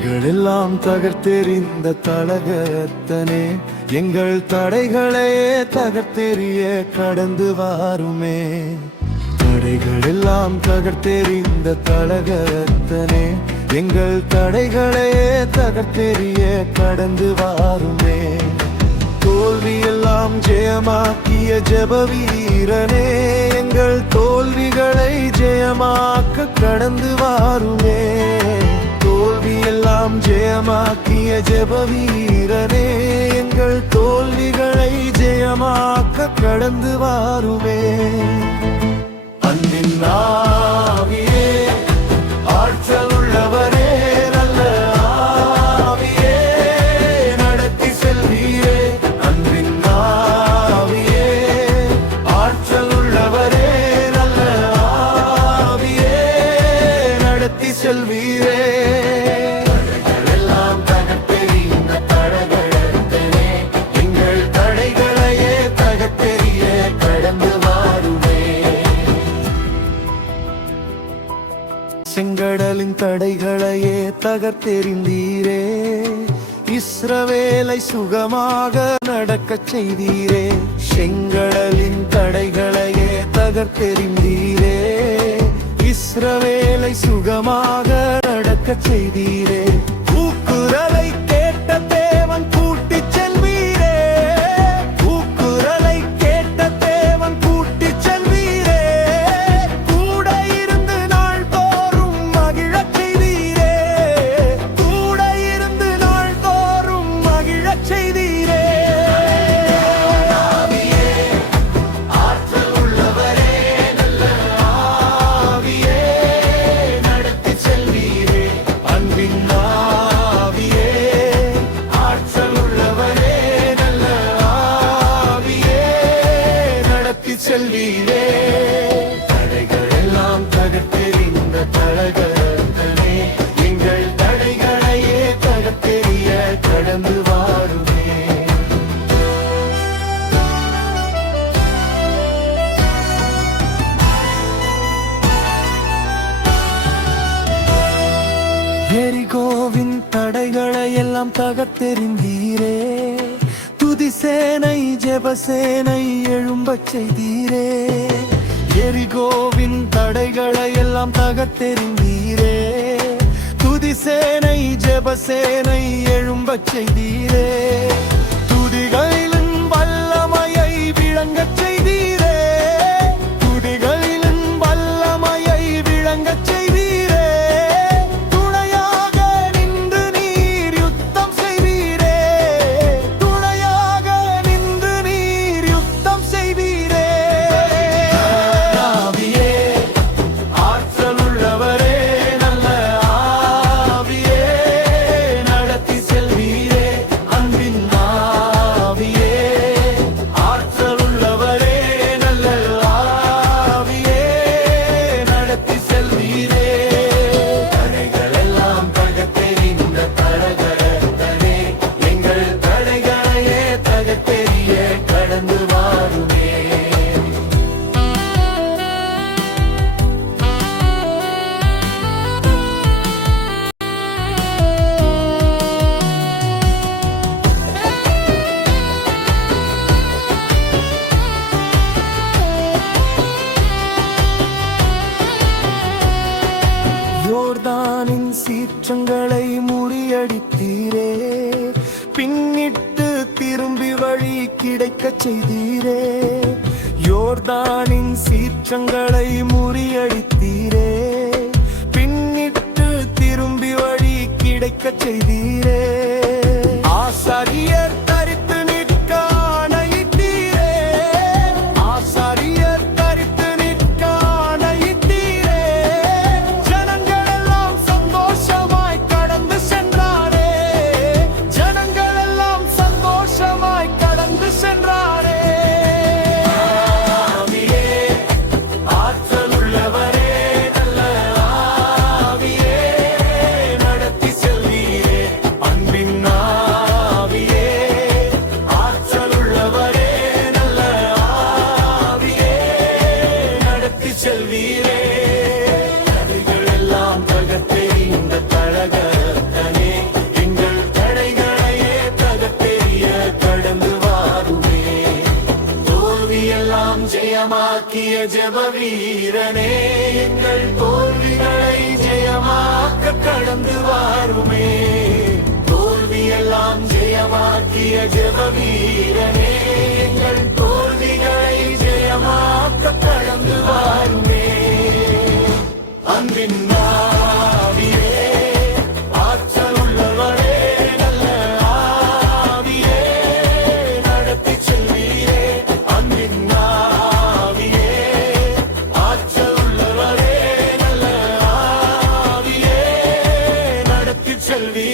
தடைகளெல்லாம் தகர்த்தெறிந்த தலகத்தனே, எங்கள் தடைகளையே தகர்த்தெறிய கடந்து வாருமே. தடைகளெல்லாம் தகர்த்தெறிந்த தலகத்தனே, எங்கள் தடைகளையே தகர்த்தெறிய கடந்து வாருமே. தோல்வியெல்லாம் ஜெயமாக்கிய ஜெப வீரனே, எங்கள் தோல்விகளை ஜெயமாக்க கடந்து வாருமே. தோல்வியெல்லாம் ஜெயமாக்கிய ஜெப வீரனே, எங்கள் தோல்விகளை ஜெயமாக்க கடந்து வாருமே. அன்பின் ஆவியே, ஆற்றல் உள்ளவரே, நல்ல ஆவியே, நடத்தி செல்வீரே. அன்பின் ஆவியே, ஆற்றல் உள்ளவரே, நல்ல ஆவியே, நடத்தி செல்வீரே. தடைகளெல்லாம் தகர்த்தெறிந்த தடகளத்தனே, எங்கள் தடைகளையே தகர்த்தெறிய கடந்து வாருமே. செங்கடலின் தடைகளையே தகர்த்தெறிந்தீரே, இஸ்ரவேலை சுகமாக நடக்கச் செய்தீரே. செங்கடலின் தடைகளையே தகர்த்தெறிந்தீரே, இஸ்ரவேலை சுகமாக நடக்கச் செய்தீரே. கூக்குரலை கேட்ட தேவன் கூட்டிச் செல்வீரே, கூக்குரலை கேட்ட தேவன் கூட்டிச் செல்வீரே. கூட இருந்து நாள்தோறும் மகிழச் செய்தீரே, கூட இருந்து நாள்தோறும் மகிழச் செய்தீரே. ஆவியே, ஆற்றல் உள்ளவரே, நல்ல ஆவியே, நடத்தி செல்வீரே. அன்பின் ஆவியே, ஆற்றல் உள்ளவரே, நல்ல ஆவியே, நடத்தி செல்வீரே. தடைகளெல்லாம் தகர்த்தெறிந்த தலகத்தனே, எங்கள் தடைகளையே தகர்த்தெறிய கடந்து வாருமே. எரிகோவின் தடைகளை எல்லாம் தகர்த்தெறிந்தீரே, துதிசேனை ஜெபசேனை எழும்பச் செய்தீரே. எரிகோவின் தடைகளை எல்லாம் தகர்த்தெறிந்தீரே, துதிசேனை ஜெபசேனை எழும்பச் செய்தீரே. துதிகளின் வல்லமையை விளங்கச் செய்தீரே, துதிகளின் வல்லமையை விளங்கச் செய்தீரே. துணையாக நின்று நீர் யுத்தம் செய்வீரே, துணையாக நின்று நீர் யுத்தம் செய்வீரே. ஆவியே, ஆற்றல் உள்ளவரே, நல்ல ஆவியே, நடத்தி செல்வீரே. அன்பின் ஆவியே, ஆற்றல் உள்ளவரே, நல்ல ஆவியே, நடத்தி செல்வீரே. தடைகளெல்லாம் தகர்த்தெறிந்த தடகளத்தனே, எங்கள் தடைகளையே தகர்த்தெறிய கடந்து வாருமே. யோர்தானின் சீற்றங்களை முறியடித்தீரே, பின்னிட்டு திரும்பி வழி கிடைக்கச் செய்தீரே. யோர்தானின் சீற்றங்களை முறியடித்தீரே, பின்னிட்டு திரும்பி வழி கிடைக்கச் செய்தீரே. ஆசாரியர் தரித்து நிற்க ஆணையிட்டீரே, ஆசாரியர் தரித்து நிற்க ஆணையிட்டீரே. ஜனங்களெல்லாம் சந்தோஷமாய் கடந்து சென்றாரே, ஜனங்களெல்லாம் சந்தோஷமாய் கடந்து சென்றாரே. ஆவியே, ஆற்றல் உள்ளவரே, நல்ல ஆவியே, நடத்தி செல்வீரே. அன்பின் ஜெப வீரனே எங்கள் தோல்விகளை ஜெயமாக்க கடந்து வாருமே தோல்வியெல்லாம் ஜெயமாக்கிய ஜெப வீரனே எங்கள் தோல்விகளை ஜெயமாக்க கடந்து வாருமே அன்பின் ஆவியே ஆற்றல் உள்ளவரே நல்ல ஆவியே நடத்தி செல்வீரே அன்பின் ஆவியே ஆற்றல் உள்ளவரே நல்ல ஆவியே நடத்தி செல்வீரே